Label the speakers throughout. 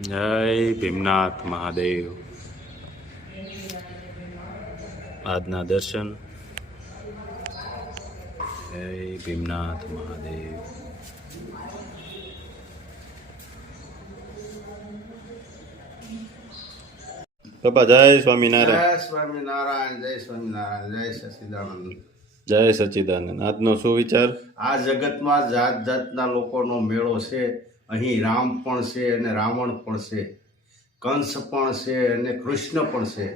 Speaker 1: જય ભીમનાથ મહાદેવ. આજના દર્શન. જય ભીમનાથ મહાદેવ. પપ્પા જય સ્વામિનારાયણ.
Speaker 2: જય સ્વામિનારાયણ જય સ્વામિનારાયણ જય સચિદાનંદ.
Speaker 1: જય સચિદાનંદ. આજનો શું વિચાર?
Speaker 2: આ જગતમાં જાત જાતના લોકોનો મેળો છે. અહીં રામ પણ છે અને રાવણ પણ છે કંસ પણ છે અને કૃષ્ણ પણ છે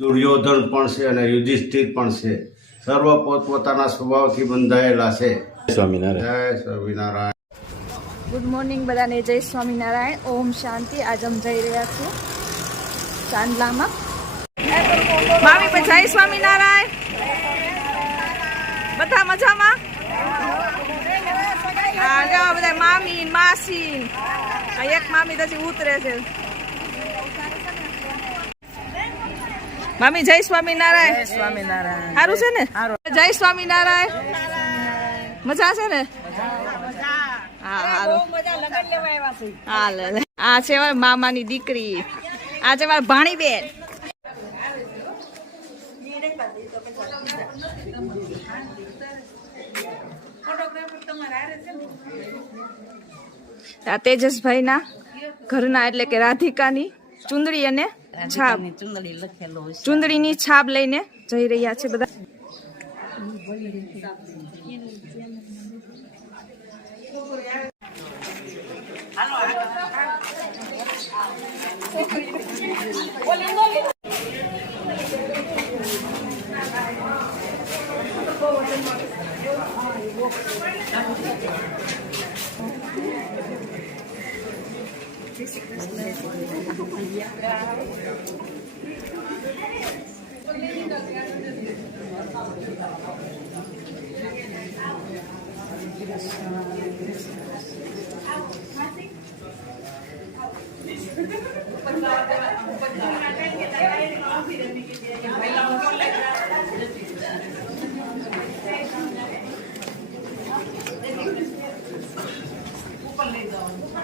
Speaker 2: દુર્યોધન પણ છે અને યુધિષ્ઠિર પણ છે. સર્વ પોતપોતાના સ્વભાવથી બંધાયેલા છે.
Speaker 1: જય સ્વામિનારાયણ.
Speaker 2: જય સ્વામિનારાયણ.
Speaker 3: ગુડ મોર્નિંગ બધાને જય સ્વામિનારાયણ. ઓમ શાંતિ. આજ અમે જઈ રહ્યા છીએ ચાંદલામાં. મામી પણ જય સ્વામિનારાયણ. બધા મજામાં? હા જો બધા મામી માસી આ એક મામી પછી ઉતરે છે. મામી જય સ્વામિનારાયણ.
Speaker 4: સ્વામિનારાયણ.
Speaker 3: સારું છે ને? જય સ્વામિનારાયણ. મજા છે ને. આ છે મામાની દીકરી. આ છે મારા ભાણી બેન આ તેજસભાઈ ના ઘરના એટલે કે રાધિકાની ચુંદડી અને છાપ. ચુંદડીની છાપ લઈને જઈ રહ્યા છે બધા. Pagdawa.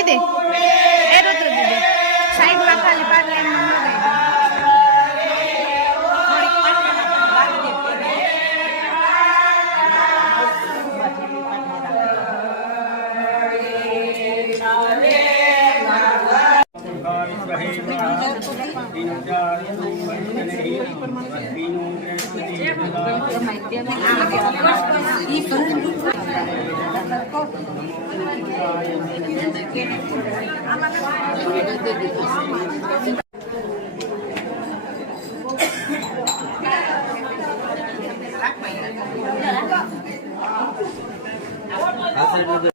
Speaker 3: ini Edo tuh juga Saya dua kali panen Ini Terima kasih.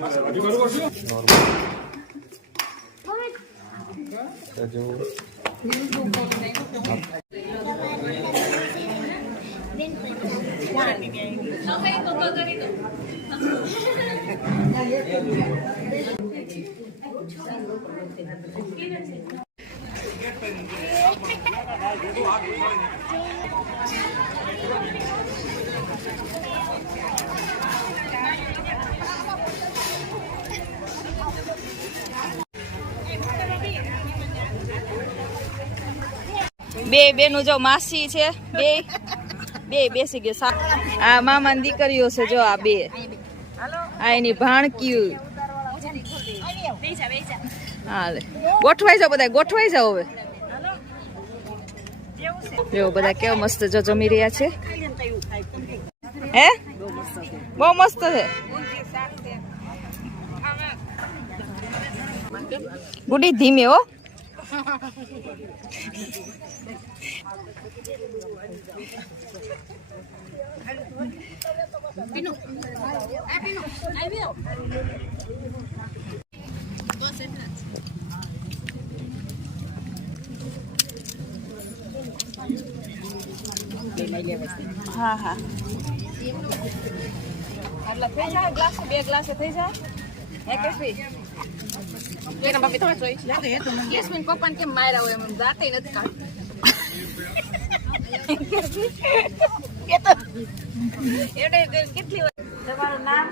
Speaker 3: લાઈનમાં બે બેનું જો માસી છે, બે. બે બેસી ગયો. આ મામાની દીકરીઓ છે જો આ બે. આ એની ભાણકીયું હાલે. ગોઠવાઈ જાઓ બધા, ગોઠવાઈ જાઓ હવે. જો બધા કેવો મસ્ત જો જમી રહ્યા છે. હે? બહુ મસ્ત છે. ગુડી ધીમે હો. હા હા. એટલે થઈ જાય. ગ્લાસ બે ગ્લાસ થઈ જાય? હે કશી એના બાપી તમે જોઈ યસ્મીન પપ્પાને કેમ માર્યા હોય એમ જાતે નથી કાઢતા. એ તો એટલે કેટલી તમારું નામ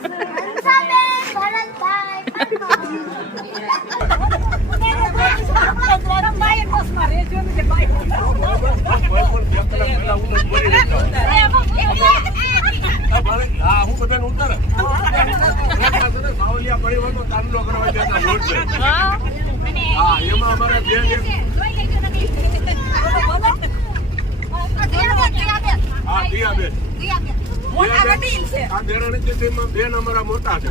Speaker 5: હા એમાં અમારે બે બેન અમારા મોટા છે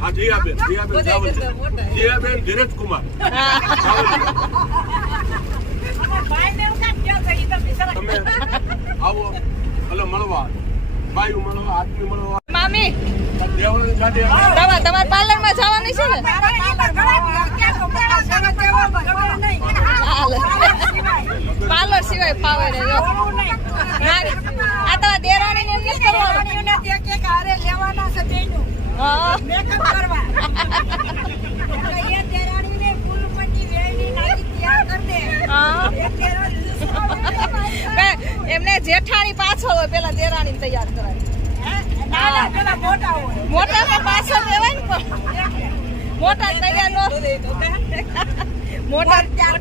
Speaker 5: હા ધીરજ કુમાર તમે આવો હલો મળવા બાયુ મળવા આદમી મળવા
Speaker 3: મામી તમારે પાર્લરમાં જવાની છે. ને પાર્લર સિવાય પાવર નાની. આ તો દેરાણી ને નથી કરવાનું. હા. મેકઅપ કરવા. એમને જેઠાણી પાછળ હોય પેલા દેરાણી તૈયાર કરાય. મોટા પાછળ દેવાય ને મોટા તૈયાર નો મોટા?
Speaker 5: બીજા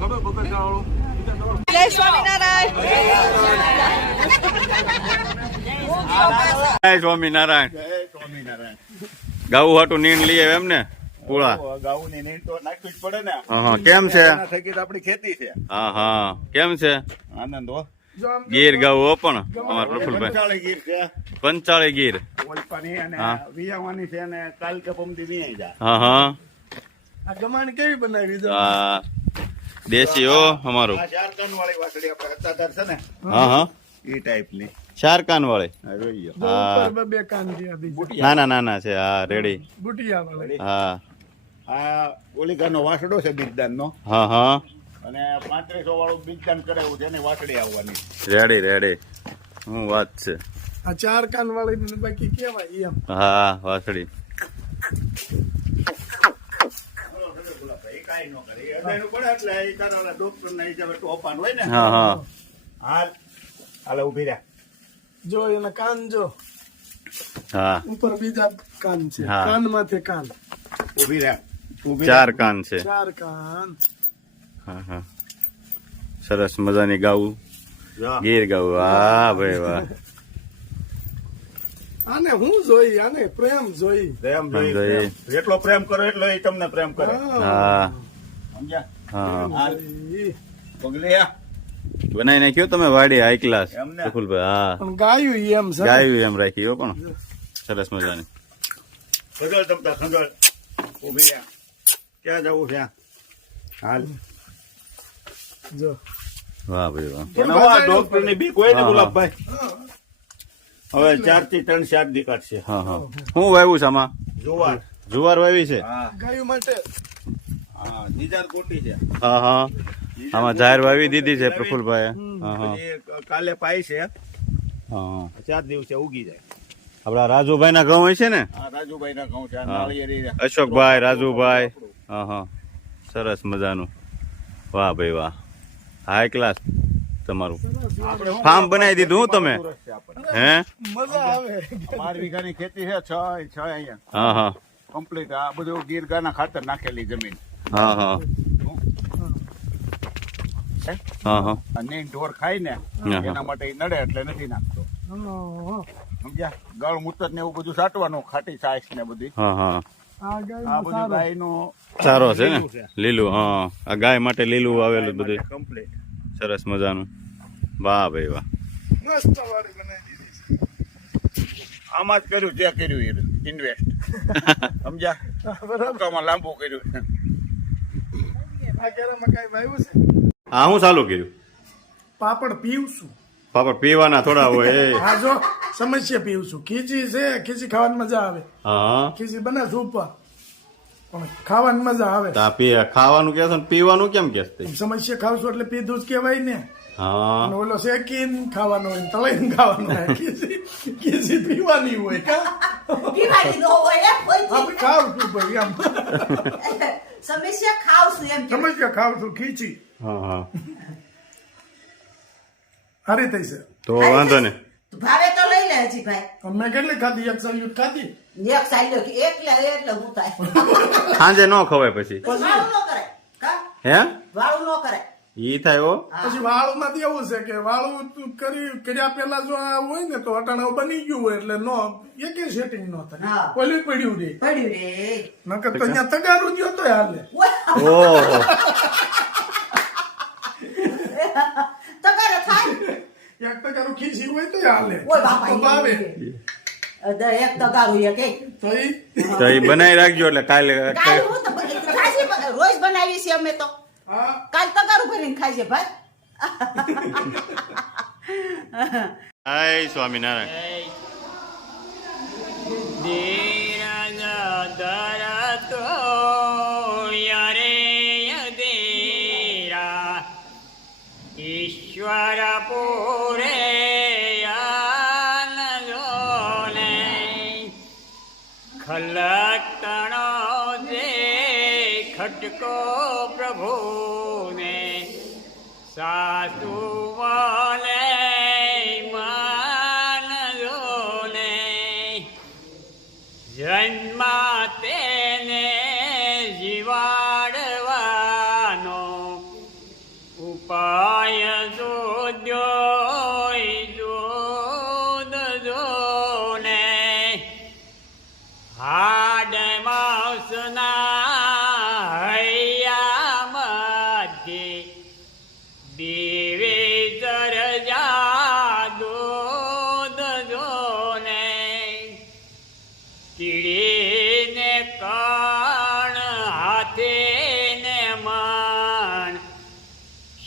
Speaker 5: તમારો
Speaker 3: જય સ્વામિનારાયણ.
Speaker 1: જય સ્વામિનારાયણ. ગાવું હાટું નીણ લઈ એમ ને? પૂળા.
Speaker 6: ગાઉની નીંદ તો નાખવી જ પડે ને.
Speaker 1: હા હા કેમ છે?
Speaker 6: આપણી ખેતી છે.
Speaker 1: હા હા. કેમ છે?
Speaker 6: આનંદ હો.
Speaker 1: ગીર ગાવું પણ અમાર પ્રફુલભાઈ.
Speaker 6: પંચાળી ગીર છે.
Speaker 1: પંચાળી ગીર.
Speaker 6: ઓલપાની અને
Speaker 1: હા.
Speaker 6: વિયાવાની છે અને કાલ પમદી વિયાઈ જાય
Speaker 1: હા હા.
Speaker 5: આ ગમાણ કેવી બનાવી
Speaker 1: આ દેશી હો અમારું.
Speaker 6: શારકાન વાળી વાસળી આપણે અત્યાર છે ને
Speaker 1: હા હા.
Speaker 6: એ ટાઈપની.
Speaker 1: ચાર કાન વાળી હા.
Speaker 5: બે કાન ના ના
Speaker 1: ના ના છે હા રેડી.
Speaker 5: બુટિયા વાળી
Speaker 1: હા.
Speaker 6: આ ઓલિકાનો વાસડો છે બીજદાનનો
Speaker 1: હા હા.
Speaker 6: અને પાંત્રીસો વાળું બીજદાન કરાવ્યું છે એની વાસળી આવવાની.
Speaker 1: Ready ready. હું વાત છે?
Speaker 5: આ ચાર કાન વાળી બાકી કેવાય એમ.
Speaker 1: હા વાસળી.
Speaker 6: એ કાંઈ ન કરે એ અજાયણું પડે એટલે એ તારા ડોક્ટરના હિસાબે ટોપાન હોય ને
Speaker 1: હા હા.
Speaker 6: હાલ હાલે ઊભી રહ્યા
Speaker 5: જો એના કાન જો.
Speaker 1: હા.
Speaker 5: ઉપર બીજા કાન છે. કાન. માથે કાન
Speaker 6: ઊભી રહ્યા
Speaker 1: ચાર કાન છે.
Speaker 5: ચાર કાન.
Speaker 1: હા હા. સરસ મજાની ગાવું ગીર ગાવું વાહ ભાઈ વાહ.
Speaker 5: આને હું જોઈ? આને પ્રેમ જોઈ?
Speaker 6: પ્રેમ જોઈ
Speaker 1: એટલો
Speaker 6: પ્રેમ. કરો એટલો એ તમને પ્રેમ કરે.
Speaker 1: હા.
Speaker 6: સમજ્યા?
Speaker 1: હા.
Speaker 6: પગલી.
Speaker 1: બનાવી નાખ્યો તમે? વાડી હાઈ ક્લાસ? પ્રફુલભાઈ હા.
Speaker 5: પણ ગાયું એમ છે
Speaker 1: ગાયું એમ રાખી હો પણ. સરસ. મજાની.
Speaker 6: ખંજોળ તમતા ખંજોળ. ઊભી ક્યાં જવું છે? હાલ.
Speaker 5: જો.
Speaker 1: વાહ ભાઈ વાહ.
Speaker 6: વાહ હવે બી કોઈ ને. ગુલાબભાઈ. હવે ચારથી ત્રણ ચાર દી કાઢશે
Speaker 1: હા હા. હું વાવ્યું છે આમાં?
Speaker 6: જુવાર.
Speaker 1: જુવાર વાવી છે?
Speaker 6: હા.
Speaker 5: ગાયું માટે.
Speaker 6: હા કોટી છે.
Speaker 1: હા હા. આમાં જાહેર વાવી દીધી છે પ્રફુલભાઈ હા હા.
Speaker 6: કાલે પાય છે.
Speaker 1: હા
Speaker 6: ચાર દિવસે ઉગી જાય.
Speaker 1: આપડા રાજુભાઈ ના? ઘઉં હોય છે. ને
Speaker 6: આ રાજુભાઈ ના ઘઉં છે.
Speaker 1: અશોકભાઈ રાજુભાઈ. હા હા. સરસ મજાનું. વાહ ભાઈ વાહ. હાઈ ક્લાસ તમારું. ફાર્મ બનાવી દીધું તમે. હે?
Speaker 5: મજા આવે.
Speaker 6: વીઘાની ખેતી છે છ છ અહીંયા.
Speaker 1: હા હા.
Speaker 6: કમ્પ્લીટ આ બધું ગીર ગાના ખાતર નાખેલી જમીન.
Speaker 1: હા હા. હા? હા
Speaker 6: અને ઢોર ખાય ને એના માટે ઈ નડે એટલે નથી નાખતો. સમજ્યા ગળ મૂતર ને એવું બધું સાટવાનું ખાટી છાશ ને બધી.
Speaker 1: હા હા. સારો. છે ને?
Speaker 6: લીલું છે.
Speaker 1: હા. આ ગાય માટે લીલું આવેલું બધું.
Speaker 6: કમ્પ્લીટ
Speaker 1: સરસ મજાનું. વાહ ભાઈ વાહ.
Speaker 6: આમાં જ કર્યું જે કર્યું ઇન્વેસ્ટ સમજ્યા? ટૂંકામાં લાંબુ કર્યું
Speaker 1: હા હું ચાલુ કર્યું.
Speaker 7: પાપડ પીવું છું
Speaker 1: પાપડ પીવાના થોડા હોય
Speaker 7: હા જો સમસ્યા પીવું છું. ખીચી છે ખીચી ખાવાની મજા આવે.
Speaker 1: હા.
Speaker 7: ખીચી બને સૂપ પણ ખાવાની મજા આવે.
Speaker 1: તો પી ખાવાનું કે ને પીવાનું કેમ કે
Speaker 7: સમસ્યા ખાવ છું એટલે પીધું જ કહેવાય ને.
Speaker 1: હા.
Speaker 7: ઓલો શેકીન ખાવાનો હોય ને તળીને ખાવાનો હોય. ખીચી ખીચી પીવાની હોય કા?
Speaker 8: પીવાની ન હોય એમ હોય છે.
Speaker 7: આપણે ખાવ છું ભાઈ એમ.
Speaker 8: સમસ્યા ખાવશું એમ
Speaker 7: સમસ્યા ખાવ છું ખીચી
Speaker 1: હા હા.
Speaker 7: હારી થઈ છે.
Speaker 1: તો વાંધો ને
Speaker 8: ભાવે તો લઈ લે હજી ભાઈ.
Speaker 7: મેં કેટલી ખાધી? એક સાલ્યુટ ખાધી?
Speaker 8: એક સાઈડ એટલે એટલે હું થાય.
Speaker 1: સાંજે ન ખવાય પછી.
Speaker 8: વાળું ન
Speaker 1: હે?
Speaker 8: વાળું ન કરે.
Speaker 1: ઈ થાય
Speaker 7: પછી વાળું માંથી એવું છે કે વાળું તું કરી કર્યા પેલા જો આ હોય ને તો અટાણા બની ગયું હોય એટલે નો એક સેટિંગ નો થાય.
Speaker 8: હા.
Speaker 7: પડ્યું રે.
Speaker 8: પડ્યું રે.
Speaker 7: નકર તો અહીંયા તગારું ગયો તો હાલે.
Speaker 1: ઓહો.
Speaker 7: એક તગારું ખીસી હોય તો હાલે
Speaker 8: ઓય બાપા
Speaker 7: ભાવે
Speaker 8: એક તગારું એક એક
Speaker 7: તો
Speaker 1: એ બનાવી રાખજો એટલે કાલે
Speaker 8: હું તો રોજ બનાવી છે અમે તો
Speaker 7: હા
Speaker 8: કાલ તગારું ભરીને ખાઈ ભાઈ
Speaker 1: હાય સ્વામિનારાયણ
Speaker 9: ઈશ્વર પૂરે ખલકતણો દે ખટકો પ્રભુને સાસુ વાલે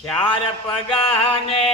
Speaker 9: ચાર પગાને